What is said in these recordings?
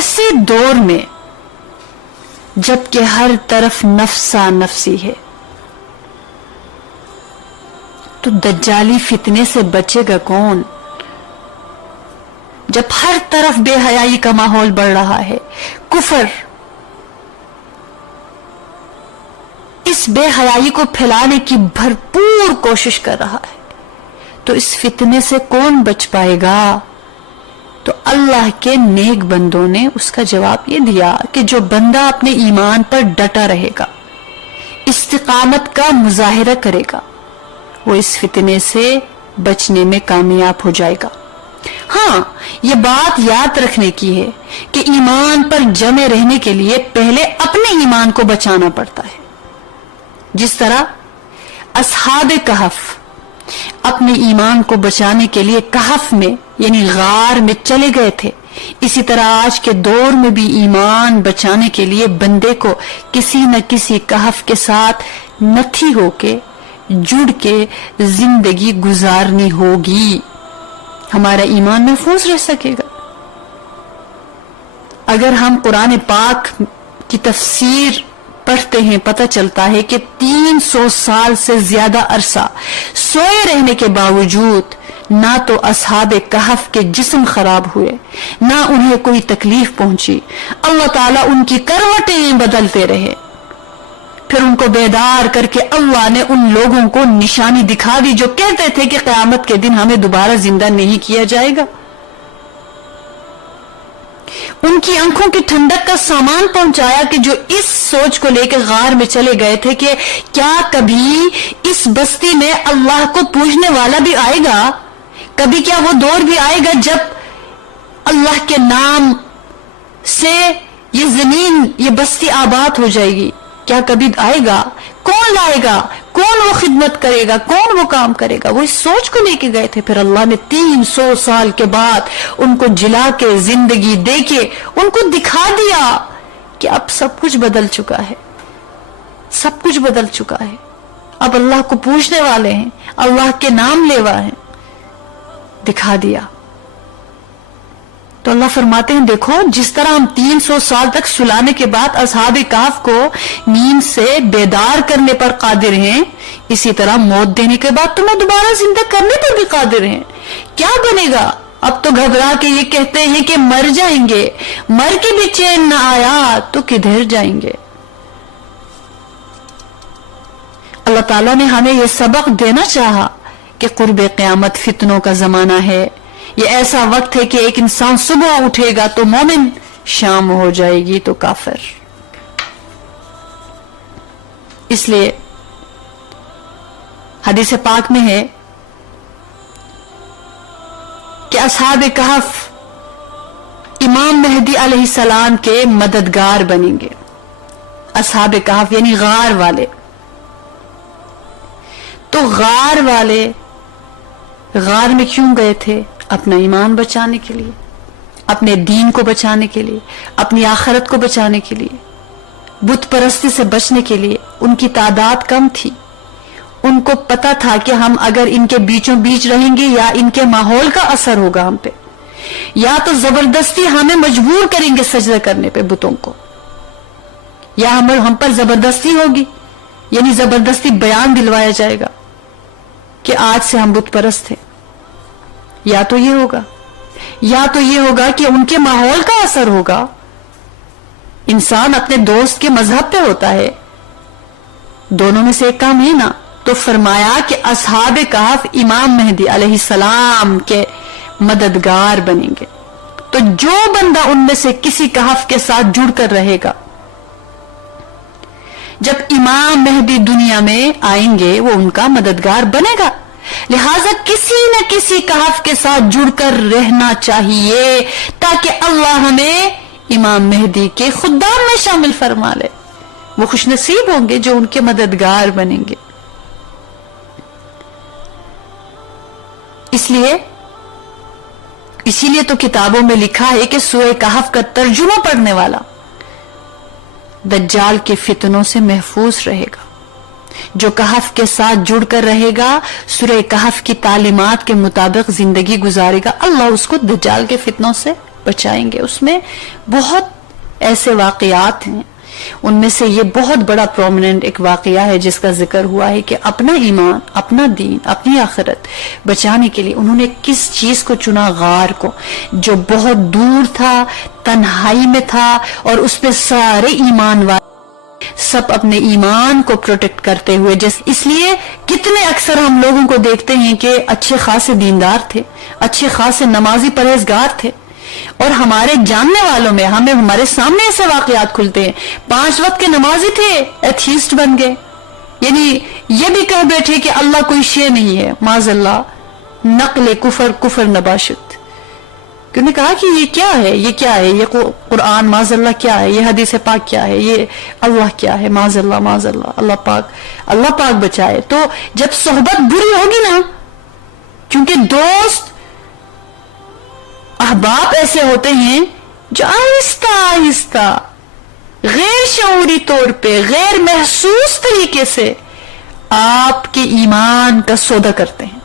ایسے دور میں جبکہ ہر طرف نفسا نفسی ہے تو دجالی فتنے سے بچے گا کون؟ جب ہر طرف بے حیائی کا ماحول بڑھ رہا ہے، کفر اس بے حیائی کو پھیلانے کی بھرپور کوشش کر رہا ہے، تو اس فتنے سے کون بچ پائے گا؟ تو اللہ کے نیک بندوں نے اس کا جواب یہ دیا کہ جو بندہ اپنے ایمان پر ڈٹا رہے گا، استقامت کا مظاہرہ کرے گا، وہ اس فتنے سے بچنے میں کامیاب ہو جائے گا۔ ہاں، یہ بات یاد رکھنے کی ہے کہ ایمان پر جمے رہنے کے لیے پہلے اپنے ایمان کو بچانا پڑتا ہے۔ جس طرح اصحاب کہف اپنے ایمان کو بچانے کے لیے کہف میں یعنی غار میں چلے گئے تھے، اسی طرح آج کے دور میں بھی ایمان بچانے کے لیے بندے کو کسی نہ کسی کہف کے ساتھ نتھی ہو کے جڑ کے زندگی گزارنی ہوگی، ہمارا ایمان محفوظ رہ سکے گا۔ اگر ہم قرآن پاک کی تفسیر پڑھتے ہیں، پتہ چلتا ہے کہ 300 سال سے زیادہ عرصہ سوئے رہنے کے باوجود نہ تو اصحاب کہف کے جسم خراب ہوئے، نہ انہیں کوئی تکلیف پہنچی، اللہ تعالیٰ ان کی کروٹیں بدلتے رہے، پھر ان کو بیدار کر کے اللہ نے ان لوگوں کو نشانی دکھا دی جو کہتے تھے کہ قیامت کے دن ہمیں دوبارہ زندہ نہیں کیا جائے گا۔ ان کی آنکھوں کی ٹھنڈک کا سامان پہنچایا کہ جو اس سوچ کو لے کے غار میں چلے گئے تھے کہ کیا کبھی اس بستی میں اللہ کو پوجنے والا بھی آئے گا، کبھی کیا وہ دور بھی آئے گا جب اللہ کے نام سے یہ زمین، یہ بستی آباد ہو جائے گی، کیا کبھی آئے گا؟ کون لائے گا؟ کون وہ خدمت کرے گا؟ کون وہ کام کرے گا؟ وہ اس سوچ کو لے کے گئے تھے، پھر اللہ نے 300 سال کے بعد ان کو جلا کے زندگی دے کے ان کو دکھا دیا کہ اب سب کچھ بدل چکا ہے، سب کچھ بدل چکا ہے، اب اللہ کو پوجنے والے ہیں، اللہ کے نام لیوا ہیں، دکھا دیا۔ تو اللہ فرماتے ہیں دیکھو جس طرح ہم 300 سال تک سلانے کے بعد اصحاب کہف کو نیند سے بیدار کرنے پر قادر ہیں، اسی طرح موت دینے کے بعد تمہیں دوبارہ زندہ کرنے پر بھی قادر ہیں۔ کیا بنے گا؟ اب تو گھبرا کے یہ کہتے ہیں کہ مر جائیں گے، مر کے بھی چین نہ آیا تو کدھر جائیں گے؟ اللہ تعالیٰ نے ہمیں یہ سبق دینا چاہا کہ قرب قیامت فتنوں کا زمانہ ہے، یہ ایسا وقت ہے کہ ایک انسان صبح اٹھے گا تو مومن، شام ہو جائے گی تو کافر۔ اس لیے حدیث پاک میں ہے کہ اصحاب کہف امام مہدی علیہ السلام کے مددگار بنیں گے۔ اصحاب کہف یعنی غار والے، تو غار والے غار میں کیوں گئے تھے؟ اپنا ایمان بچانے کے لیے، اپنے دین کو بچانے کے لیے، اپنی آخرت کو بچانے کے لیے، بت پرستی سے بچنے کے لیے۔ ان کی تعداد کم تھی، ان کو پتا تھا کہ ہم اگر ان کے بیچوں بیچ رہیں گے یا ان کے ماحول کا اثر ہوگا ہم پہ، یا تو زبردستی ہمیں مجبور کریں گے سجدہ کرنے پہ بتوں کو، یا ہم پر زبردستی ہوگی، یعنی زبردستی بیان دلوایا جائے گا کہ آج سے ہم بت پرست ہیں، یا تو یہ ہوگا، یا تو یہ ہوگا کہ ان کے ماحول کا اثر ہوگا۔ انسان اپنے دوست کے مذہب پہ ہوتا ہے، دونوں میں سے ایک کام ہے نا۔ تو فرمایا کہ اصحاب کہف امام مہدی علیہ السلام کے مددگار بنیں گے، تو جو بندہ ان میں سے کسی کہف کے ساتھ جڑ کر رہے گا، جب امام مہدی دنیا میں آئیں گے وہ ان کا مددگار بنے گا۔ لہذا کسی نہ کسی کہف کے ساتھ جڑ کر رہنا چاہیے تاکہ اللہ ہمیں امام مہدی کے خدام میں شامل فرما لے۔ وہ خوش نصیب ہوں گے جو ان کے مددگار بنیں گے۔ اسی لیے تو کتابوں میں لکھا ہے کہ سورہ کہف کا ترجمہ پڑھنے والا دجال کے فتنوں سے محفوظ رہے گا۔ جو کہف کے ساتھ جڑ کر رہے گا، سورہ کہف کی تعلیمات کے مطابق زندگی گزارے گا، اللہ اس کو دجال کے فتنوں سے بچائیں گے. اس میں بہت ایسے واقعات ہیں, ان میں سے یہ بہت بڑا پرومیننٹ ایک واقعہ ہے جس کا ذکر ہوا ہے کہ اپنا ایمان, اپنا دین, اپنی آخرت بچانے کے لیے انہوں نے کس چیز کو چنا, غار کو, جو بہت دور تھا, تنہائی میں تھا, اور اس پہ سارے ایمان والے سب اپنے ایمان کو پروٹیکٹ کرتے ہوئے, اس لیے کتنے اکثر ہم لوگوں کو دیکھتے ہیں کہ اچھے خاصے دیندار تھے, اچھے خاصے نمازی پرہیزگار تھے, اور ہمارے جاننے والوں میں ہمارے سامنے ایسے واقعات کھلتے ہیں, 5 وقت کے نمازی تھے, ایتھیسٹ بن گئے, یعنی یہ بھی کہہ بیٹھے کہ اللہ کوئی شے نہیں ہے, معاذ اللہ, نقل کفر نباشت. کہ نے کہا کہ یہ کیا ہے, یہ کیا ہے, یہ قرآن معاذ اللہ کیا ہے, یہ حدیث پاک کیا ہے, یہ اللہ کیا ہے, معاذ اللہ, اللہ پاک بچائے. تو جب صحبت بری ہوگی نا, کیونکہ دوست احباب ایسے ہوتے ہیں جو آہستہ آہستہ غیر شعوری طور پہ, غیر محسوس طریقے سے آپ کے ایمان کا سودا کرتے ہیں.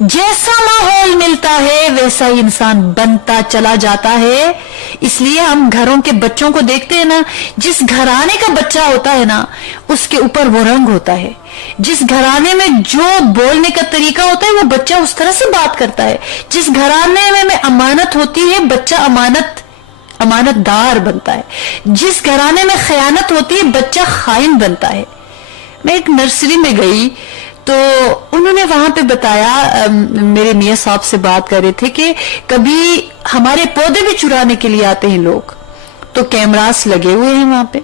جیسا ماحول ملتا ہے ویسا ہی انسان بنتا چلا جاتا ہے. اس لیے ہم گھروں کے بچوں کو دیکھتے ہیں نا, جس گھرانے کا بچہ ہوتا ہے نا اس کے اوپر وہ رنگ ہوتا ہے, جس گھرانے میں جو بولنے کا طریقہ ہوتا ہے وہ بچہ اس طرح سے بات کرتا ہے, جس گھرانے میں امانت ہوتی ہے بچہ امانت دار بنتا ہے, جس گھرانے میں خیانت ہوتی ہے بچہ خائن بنتا ہے. میں ایک نرسری میں گئی تو انہوں نے وہاں پہ بتایا, میرے میاں صاحب سے بات کر رہے تھے کہ کبھی ہمارے پودے بھی چرانے کے لیے آتے ہیں لوگ, تو کیمراز لگے ہوئے ہیں وہاں پہ.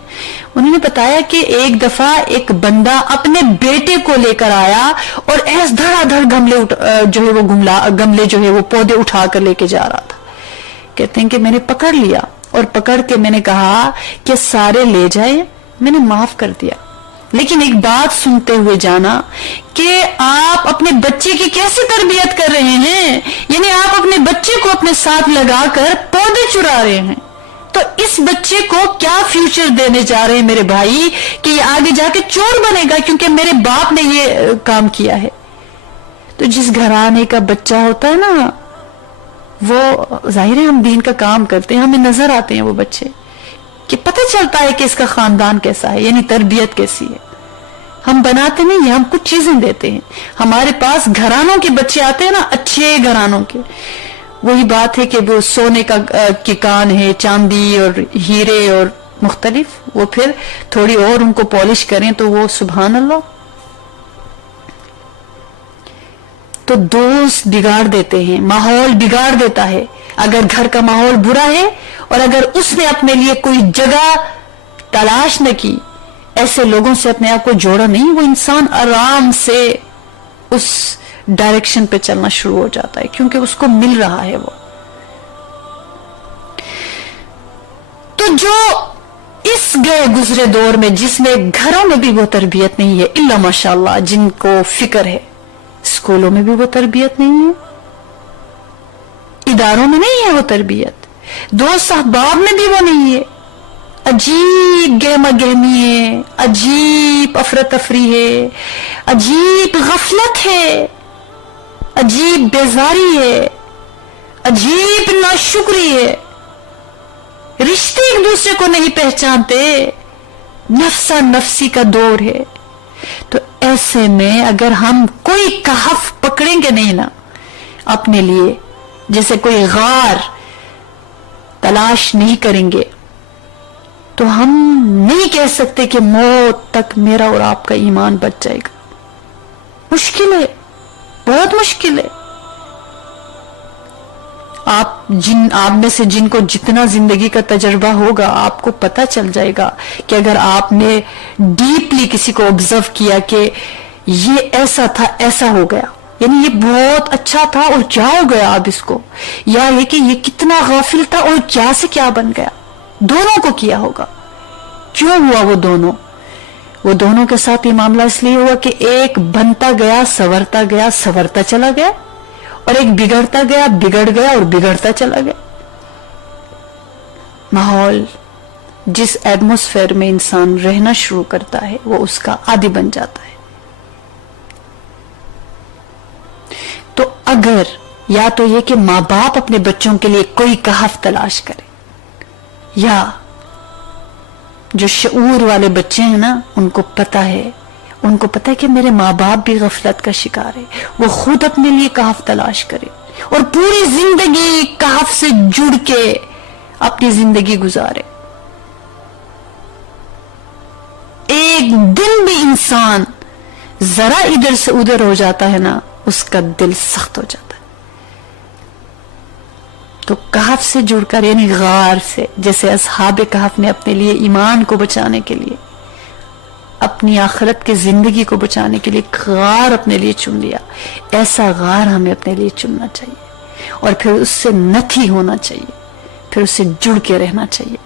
انہوں نے بتایا کہ ایک دفعہ ایک بندہ اپنے بیٹے کو لے کر آیا اور ایس دھڑا دھڑ گملے جو ہے وہ پودے اٹھا کر لے کے جا رہا تھا. کہتے ہیں کہ میں نے پکڑ لیا اور پکڑ کے میں نے کہا کہ سارے لے جائے, میں نے معاف کر دیا, لیکن ایک بات سنتے ہوئے جانا کہ آپ اپنے بچے کی کیسے تربیت کر رہے ہیں, یعنی آپ اپنے بچے کو اپنے ساتھ لگا کر پودے چرا رہے ہیں. تو اس بچے کو کیا فیوچر دینے جا رہے ہیں میرے بھائی کہ یہ آگے جا کے چور بنے گا کیونکہ میرے باپ نے یہ کام کیا ہے. تو جس گھرانے کا بچہ ہوتا ہے نا, وہ ظاہر ہے ہم دین کا کام کرتے ہیں, ہمیں نظر آتے ہیں وہ بچے کہ پتہ چلتا ہے کہ اس کا خاندان کیسا ہے, یعنی تربیت کیسی ہے. ہم بناتے نہیں, ہم کچھ چیزیں دیتے ہیں. ہمارے پاس گھرانوں کے بچے آتے ہیں نا, اچھے گھرانوں کے, وہی بات ہے کہ وہ سونے کے کان ہے, چاندی اور ہیرے اور مختلف, وہ پھر تھوڑی اور ان کو پالش کریں تو وہ سبحان اللہ. تو دوست بگاڑ دیتے ہیں, ماحول بگاڑ دیتا ہے. اگر گھر کا ماحول برا ہے اور اگر اس نے اپنے لیے کوئی جگہ تلاش نہ کی, ایسے لوگوں سے اپنے آپ کو جوڑا نہیں, وہ انسان آرام سے اس ڈائریکشن پہ چلنا شروع ہو جاتا ہے کیونکہ اس کو مل رہا ہے وہ. تو جو اس گئے گزرے دور میں جس میں گھروں میں بھی وہ تربیت نہیں ہے, الا ماشاءاللہ جن کو فکر ہے, اسکولوں میں بھی وہ تربیت نہیں ہے, اداروں میں نہیں ہے وہ تربیت, دوست احباب میں بھی وہ نہیں ہے. عجیب گہما گہمی ہے, عجیب افراتفری ہے, عجیب غفلت ہے, عجیب بیزاری ہے, عجیب ناشکری ہے, رشتے ایک دوسرے کو نہیں پہچانتے, نفسا نفسی کا دور ہے. تو ایسے میں اگر ہم کوئی کہف پکڑیں گے نہیں نا اپنے لیے, جیسے کوئی غار تلاش نہیں کریں گے, تو ہم نہیں کہہ سکتے کہ موت تک میرا اور آپ کا ایمان بچ جائے گا. مشکل ہے, بہت مشکل ہے. آپ میں سے جن کو جتنا زندگی کا تجربہ ہوگا آپ کو پتہ چل جائے گا کہ اگر آپ نے ڈیپلی کسی کو آبزرو کیا کہ یہ ایسا تھا, ایسا ہو گیا, یعنی یہ بہت اچھا تھا اور کیا ہو گیا اب اس کو, یا یہ کہ یہ کتنا غافل تھا اور کیا سے کیا بن گیا. دونوں کو کیا ہوگا. کیوں ہوا وہ دونوں کے ساتھ یہ معاملہ اس لیے ہوا کہ ایک بنتا گیا, سورتا چلا گیا, اور ایک بگڑتا گیا, بگڑ گیا اور بگڑتا چلا گیا. ماحول جس ایٹماسفیئر میں انسان رہنا شروع کرتا ہے وہ اس کا عادی بن جاتا ہے. تو اگر یا تو یہ کہ ماں باپ اپنے بچوں کے لیے کوئی کہف تلاش کرے، یا جو شعور والے بچے ہیں نا ان کو پتا ہے کہ میرے ماں باپ بھی غفلت کا شکار ہے، وہ خود اپنے لیے کہف تلاش کرے اور پوری زندگی کہف سے جڑ کے اپنی زندگی گزارے۔ ایک دن بھی انسان ذرا ادھر سے ادھر ہو جاتا ہے نا اس کا دل سخت ہو جاتا ہے۔ تو کہف سے جڑ کر، یعنی غار سے، جیسے اصحاب کہف نے اپنے لیے ایمان کو بچانے کے لیے، اپنی آخرت کی زندگی کو بچانے کے لیے غار اپنے لیے چن لیا، ایسا غار ہمیں اپنے لیے چننا چاہیے اور پھر اس سے نتھی ہونا چاہیے، پھر اس سے جڑ کے رہنا چاہیے۔